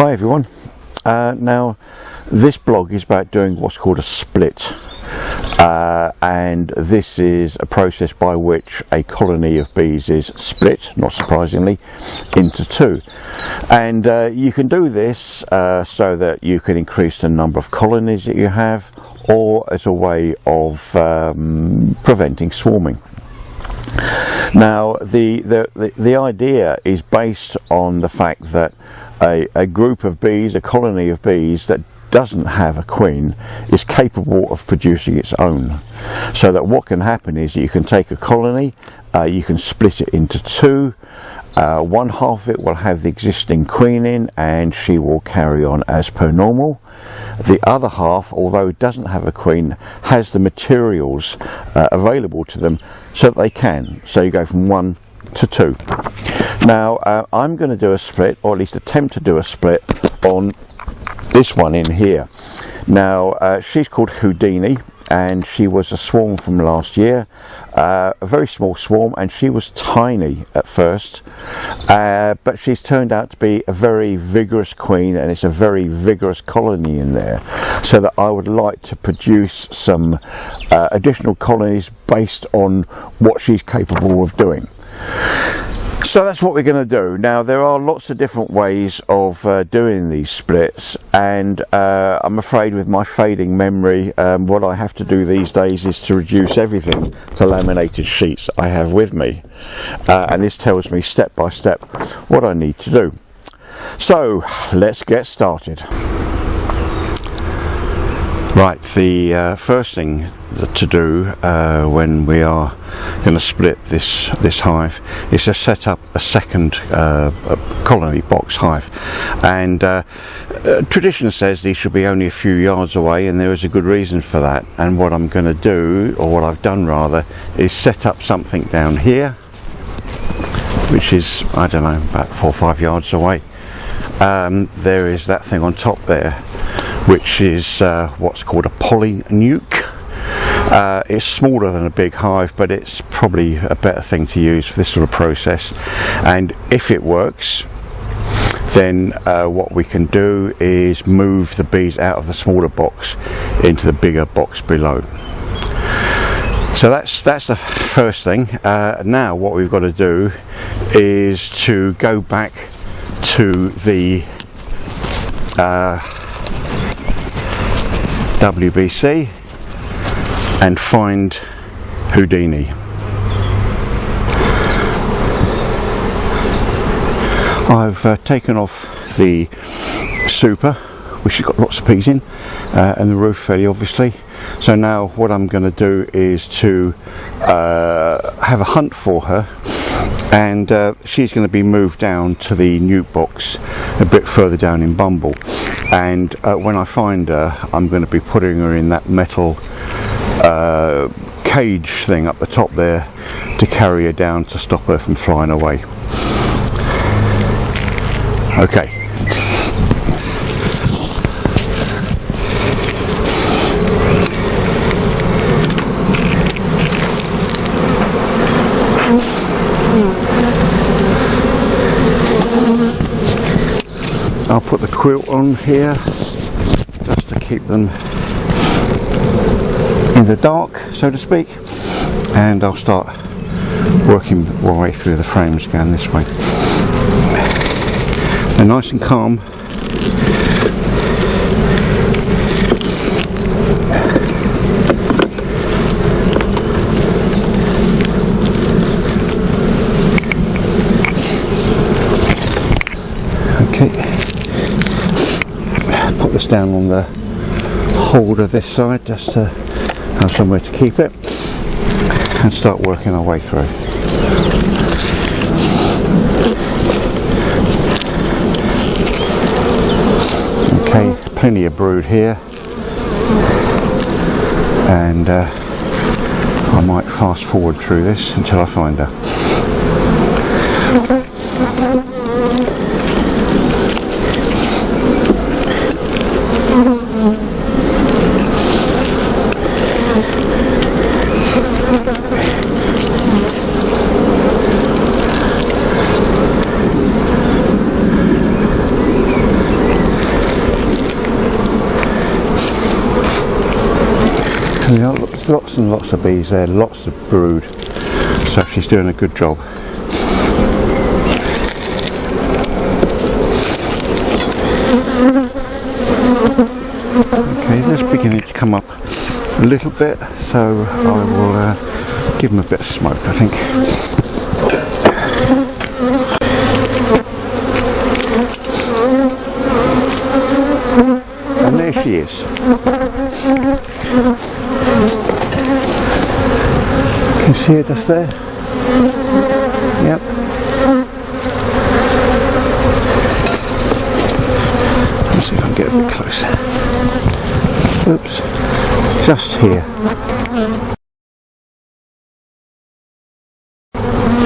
Hi everyone. Now this blog is about doing what's called a split, and this is a process by which a colony of bees is split, not surprisingly, into two. And you can do this so that you can increase the number of colonies that you have, or as a way of preventing swarming. Now the idea is based on the fact that a group of bees, a colony of bees that doesn't have a queen, is capable of producing its own. So that what can happen is you can take a colony, you can split it into two. One half of it will have the existing queen in, and she will carry on as per normal. The other half, although it doesn't have a queen, has the materials available to them so that they can. So you go from one to two. Now I'm going to do a split, or at least attempt to do a split, on this one in here. Now she's called Houdini, and she was a swarm from last year, a very small swarm, and she was tiny at first, but she's turned out to be a very vigorous queen, and it's a very vigorous colony in there, so that I would like to produce some additional colonies based on what she's capable of doing. So that's what we're going to do. Now there are lots of different ways of doing these splits, and I'm afraid with my fading memory, what I have to do these days is to reduce everything to laminated sheets I have with me, and this tells me step by step what I need to do. So let's get started. Right, the first thing to do when we are going to split this hive is to set up a second colony box hive, and tradition says these should be only a few yards away, and there is a good reason for that. And what I'm going to do, or what I've done rather, is set up something down here which is, I don't know, about 4 or 5 yards away. There is that thing on top there, which is what's called a poly nuke. It's smaller than a big hive, but it's probably a better thing to use for this sort of process. And if it works, then what we can do is move the bees out of the smaller box into the bigger box below. So that's the first thing. Now what we've got to do is to go back to the WBC and find Houdini. I've taken off the super, which has got lots of bees in, and the roof fairly obviously. So now what I'm going to do is to have a hunt for her, and she's going to be moved down to the nuke box a bit further down in Bumble. And when I find her, I'm going to be putting her in that metal cage thing up the top there to carry her down to stop her from flying away. Okay. I'll put the quilt on here just to keep them in the dark, so to speak, and I'll start working my way through the frames going this way. They're nice and calm. Okay. Put this down on the holder this side just to have somewhere to keep it, and start working our way through. Okay, plenty of brood here, and I might fast forward through this until I find her. And there are lots and lots of bees there, lots of brood, so she's doing a good job. Okay, that's beginning to come up a little bit, so I will give them a bit of smoke, I think. And there she is. Can you see her just there? Yep. Let's see if I can get a bit closer. Oops. Just here.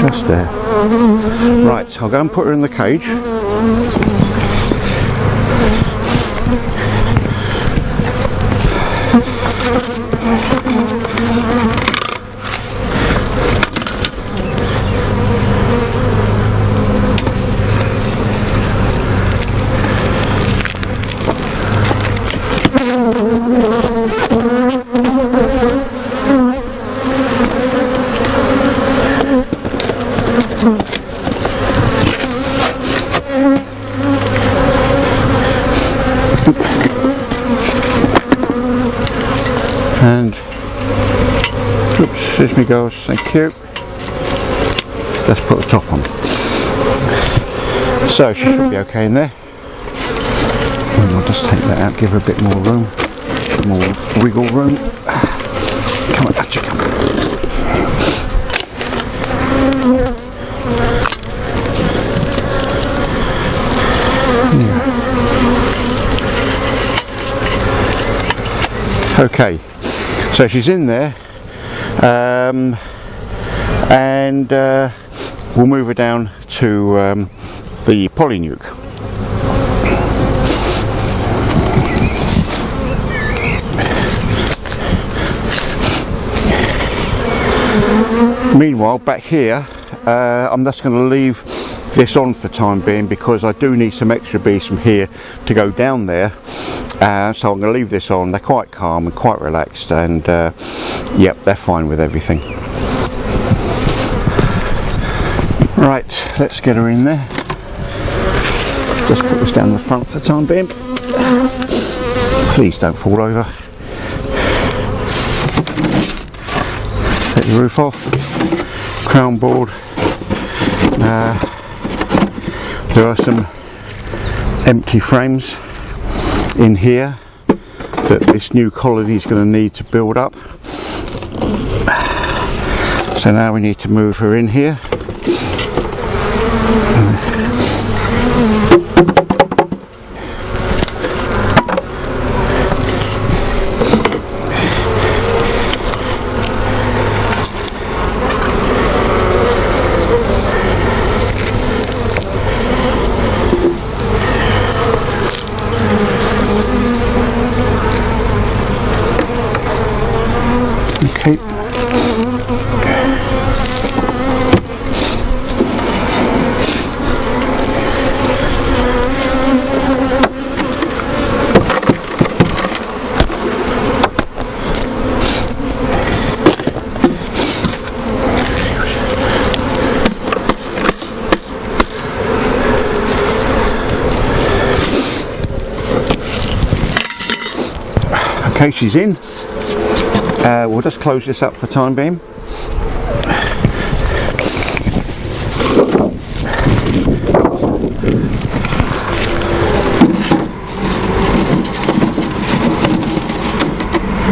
Just there. Right, I'll go and put her in the cage. And oops, there's me goes, thank you. Let's put the top on. So she should be okay in there. And I'll just take that out, give her a bit more room, more wiggle room. Come on, out you come. Yeah. Okay. So she's in there, and we'll move her down to the polynuke. Meanwhile, back here, I'm just going to leave this on for the time being because I do need some extra bees from here to go down there. So I'm going to leave this on. They're quite calm and quite relaxed, and yep, they're fine with everything. Right, let's get her in there. Just put this down the front for the time being. Please don't fall over. Take the roof off. Crown board. There are some empty frames in here that this new colony is going to need to build up. So now we need to move her in here. Okay. Okay, she's in. We'll just close this up for the time being.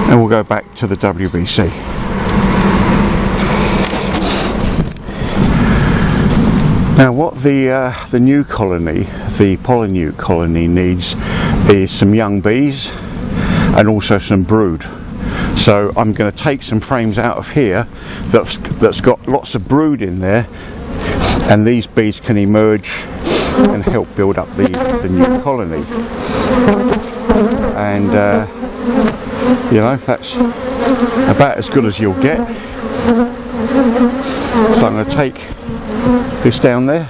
And we'll go back to the WBC. Now what the new colony, the polynuke colony, needs is some young bees and also some brood. So I'm going to take some frames out of here that's got lots of brood in there, and these bees can emerge and help build up the new colony. And you know, that's about as good as you'll get. So I'm going to take this down there.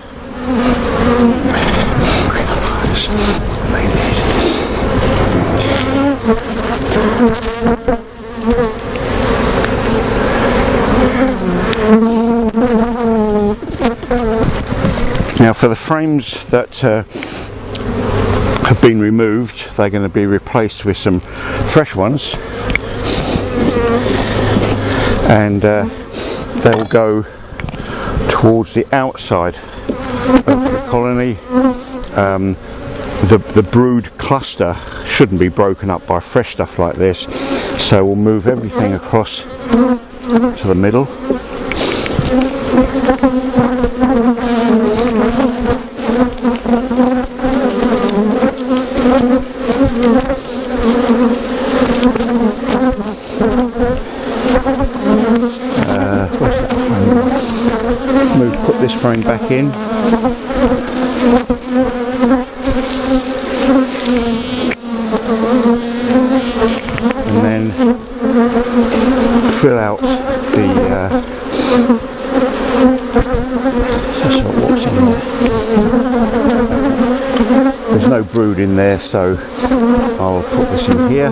Now for the frames that have been removed, they're going to be replaced with some fresh ones, and they will go towards the outside of the colony. The brood cluster shouldn't be broken up by fresh stuff like this, so we'll move everything across to the middle. Put this frame back in. And then fill out the what's in there. There's no brood in there, so I'll put this in here.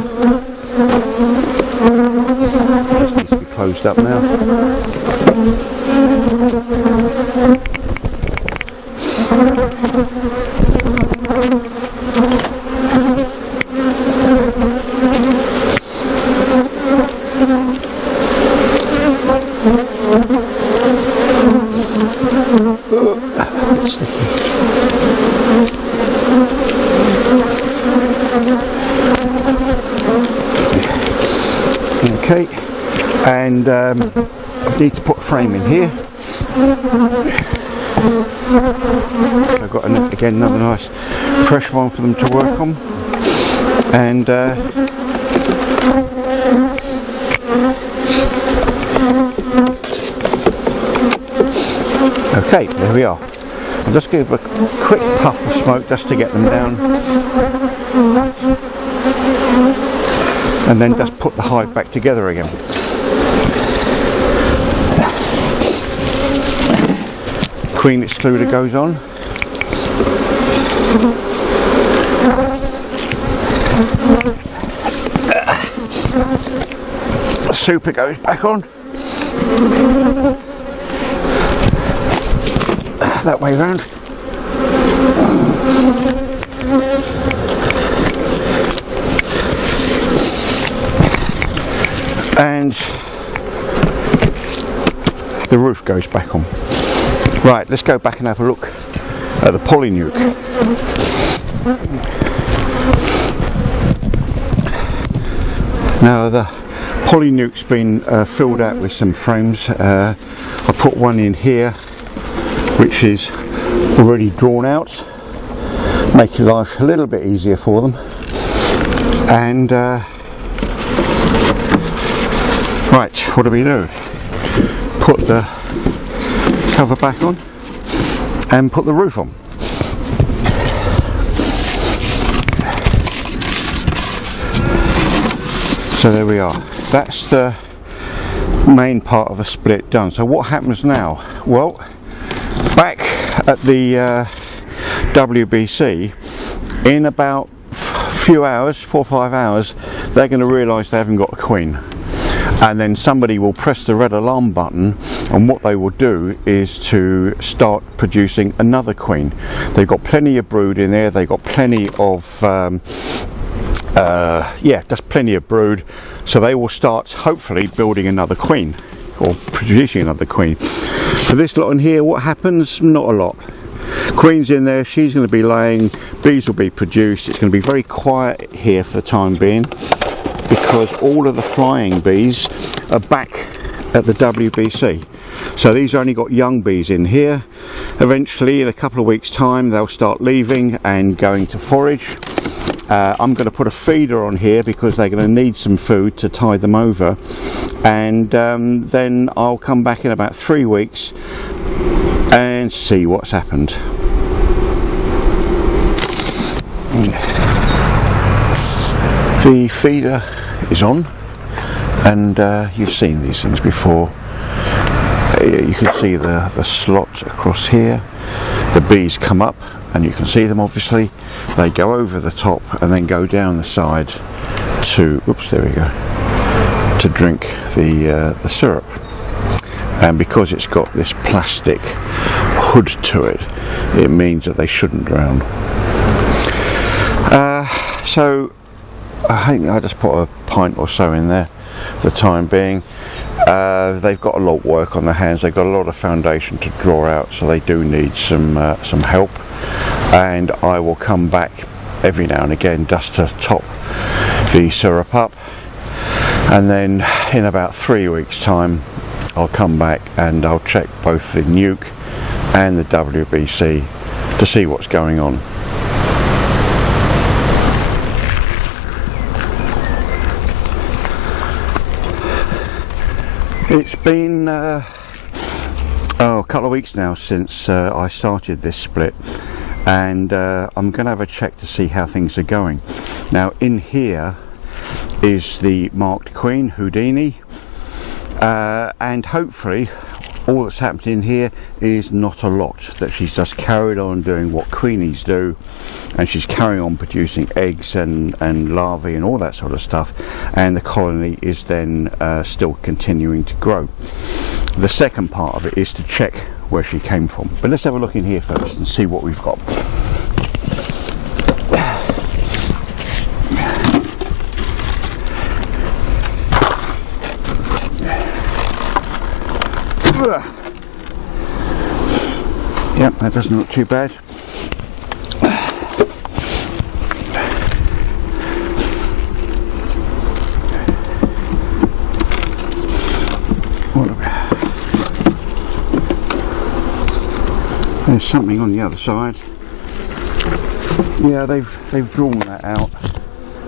This needs to be closed up now. Okay, and I need to put a frame in here. I've got again another nice fresh one for them to work on, and okay, there we are. I'll just give a quick puff of smoke just to get them down, and then just put the hive back together again. Queen excluder goes on. Super goes back on. That way round. And the roof goes back on. Right, let's go back and have a look at the polynuke. Now the polynuke's been filled out with some frames. I put one in here which is already drawn out, making life a little bit easier for them. And right, what do we do? Put the cover back on and put the roof on. So there we are. That's the main part of the split done. So what happens now? Well, back at the WBC, in about few hours, 4 or 5 hours, they're going to realise they haven't got a queen, and then somebody will press the red alarm button, and what they will do is to start producing another queen. They've got plenty of brood in there, they've got plenty of just plenty of brood, so they will start hopefully building another queen or producing another queen. For this lot in here, what happens? Not a lot. Queen's in there, she's going to be laying, bees will be produced. It's going to be very quiet here for the time being because all of the flying bees are back at the WBC. So these only got young bees in here. Eventually, in a couple of weeks' time, they'll start leaving and going to forage. I'm going to put a feeder on here because they're going to need some food to tide them over, and then I'll come back in about 3 weeks and see what's happened. The feeder is on, and you've seen these things before. You can see the slot across here. The bees come up, and you can see them obviously. They go over the top and then go down the side to, oops, there we go, to drink the syrup. And because it's got this plastic hood to it, it means that they shouldn't drown. So I think I just put a pint or so in there for the time being. They've got a lot of work on their hands, they've got a lot of foundation to draw out, so they do need some help, and I will come back every now and again just to top the syrup up, and then in about 3 weeks time I'll come back and I'll check both the nuke and the WBC to see what's going on. It's been a couple of weeks now since I started this split, and I'm going to have a check to see how things are going. Now in here is the marked queen, Houdini, and hopefully all that's happened in here is not a lot, that she's just carried on doing what queenies do, and she's carrying on producing eggs and larvae and all that sort of stuff, and the colony is then still continuing to grow. The second part of it is to check where she came from, but let's have a look in here first and see what we've got. Yep, that doesn't look too bad. There's something on the other side. Yeah, they've drawn that out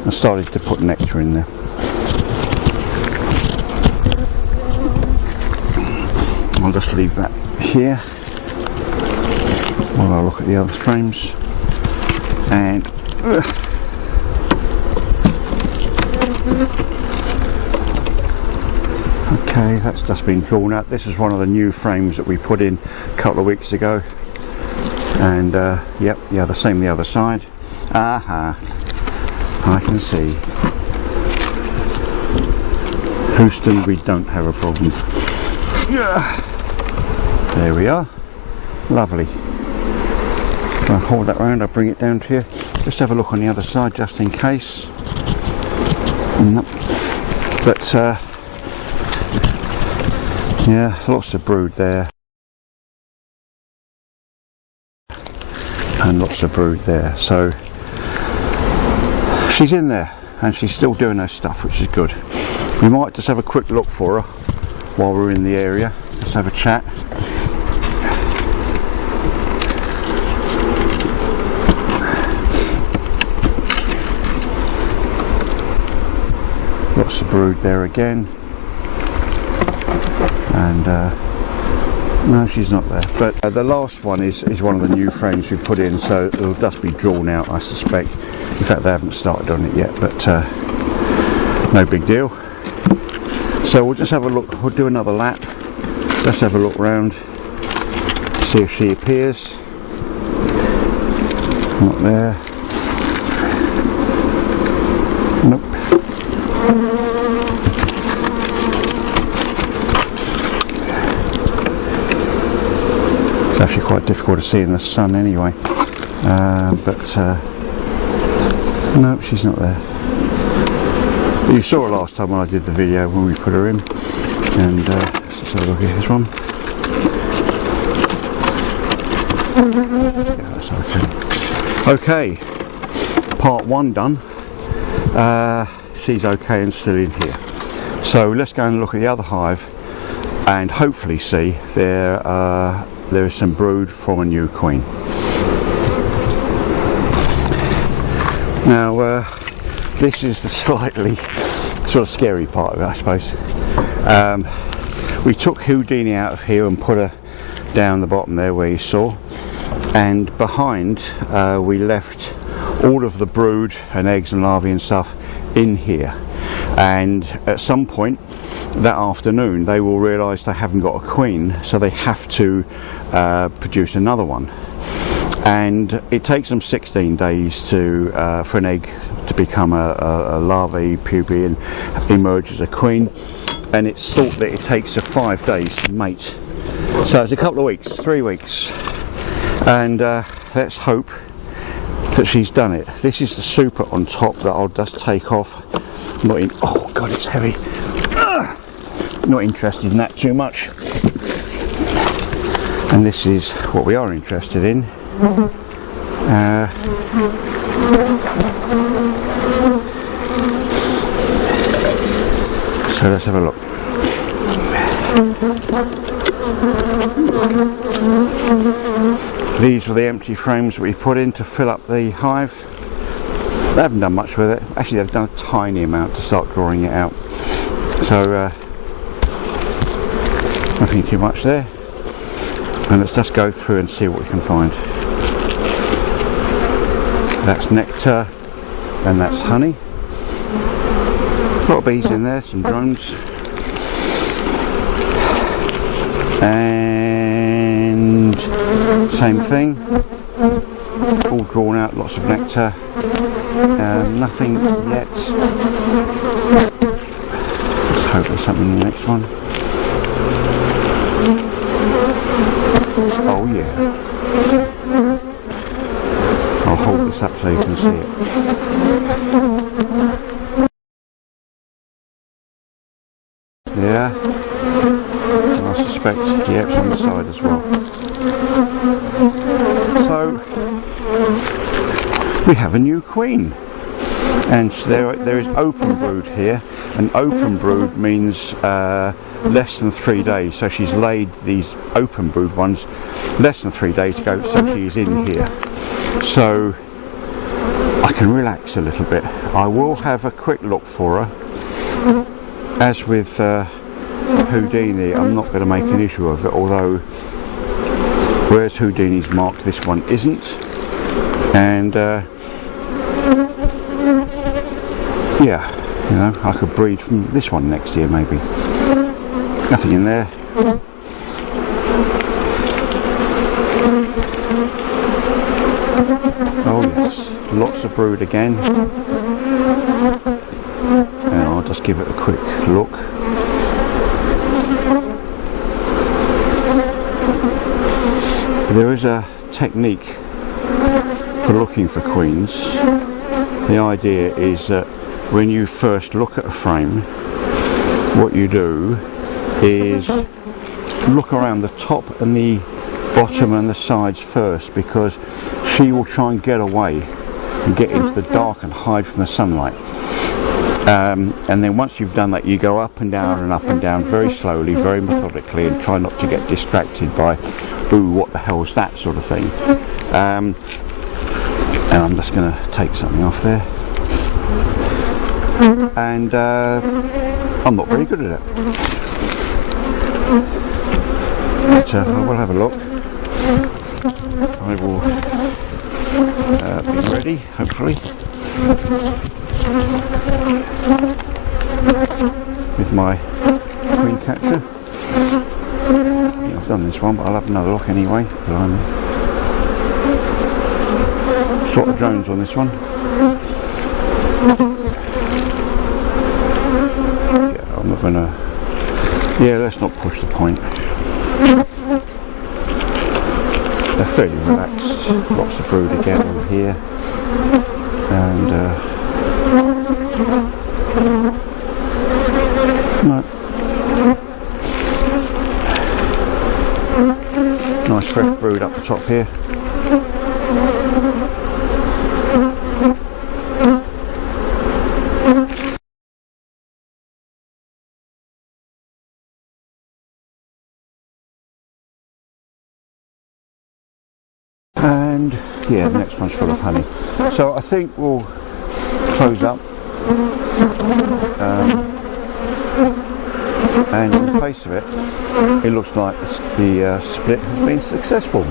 and started to put nectar in there. I'll just leave that here while I look at the other frames. And okay, that's just been drawn out. This is one of the new frames that we put in a couple of weeks ago, and yep, yeah, the same the other side. Aha, I can see. Houston, we don't have a problem. Yeah. There we are. Lovely. I'll hold that round, I'll bring it down to here. Just have a look on the other side just in case. Nope. But yeah, lots of brood there. And lots of brood there. So she's in there and she's still doing her stuff, which is good. We might just have a quick look for her while we're in the area. Just have a chat. Lots of brood there again, and no, she's not there. But the last one is one of the new frames we put in, so it'll just be drawn out, I suspect. In fact, they haven't started on it yet, but no big deal. So we'll just have a look, we'll do another lap, just have a look round, see if she appears. Not there. Nope. It's actually quite difficult to see in the sun anyway, but no, she's not there. You saw her last time when I did the video when we put her in, and let's have a look at this one. Yeah, that's okay. Okay, part one done. She's okay and still in here. So let's go and look at the other hive and hopefully see there is some brood from a new queen. Now this is the slightly sort of scary part of it, I suppose. We took Houdini out of here and put her down the bottom there where you saw, and behind we left all of the brood and eggs and larvae and stuff in here, and at some point that afternoon they will realise they haven't got a queen, so they have to produce another one, and it takes them 16 days to for an egg to become a larvae pupae and emerge as a queen, and it's thought that it takes 5 days to mate, so it's a couple of weeks, 3 weeks. And let's hope that she's done it. This is the super on top that I'll just take off. Not in, oh god, it's heavy. Not interested in that too much. And this is what we are interested in. So let's have a look. These were the empty frames that we put in to fill up the hive. They haven't done much with it. Actually, they've done a tiny amount to start drawing it out. So nothing too much there. And let's just go through and see what we can find. That's nectar and that's honey. A lot of bees in there, some drones. And same thing. All drawn out, lots of nectar. Nothing yet. Let's hope there's something in the next one. Oh yeah. I'll hold this up so you can see it. Yeah. And I suspect the Eps on the side as well. So we have a new queen. And there is open brood here, and open brood means less than 3 days. So she's laid these open brood ones less than 3 days ago, so she's in here. So I can relax a little bit. I will have a quick look for her. As with Houdini, I'm not going to make an issue of it, although whereas Houdini's marked, this one isn't. And yeah, you know, I could breed from this one next year maybe. Nothing in there. Oh yes, lots of brood again. And I'll just give it a quick look. There is a technique for looking for queens. The idea is that when you first look at a frame, what you do is look around the top and the bottom and the sides first, because she will try and get away and get into the dark and hide from the sunlight. And then once you've done that, you go up and down very slowly, very methodically, and try not to get distracted by, ooh, what the hell's that sort of thing. And I'm just going to take something off there. And I'm not very good at it. But I will have a look. I will be ready, hopefully, with my queen catcher. Yeah, I've done this one, but I'll have another look anyway. Sort of drones on this one. Yeah, I'm not gonna. Yeah, let's not push the point. They're fairly relaxed. Lots of brood again over here, and no. Nice fresh brood up the top here. And yeah, the next one's full of honey. So I think we'll close up. And on the face of it, it looks like the split has been successful.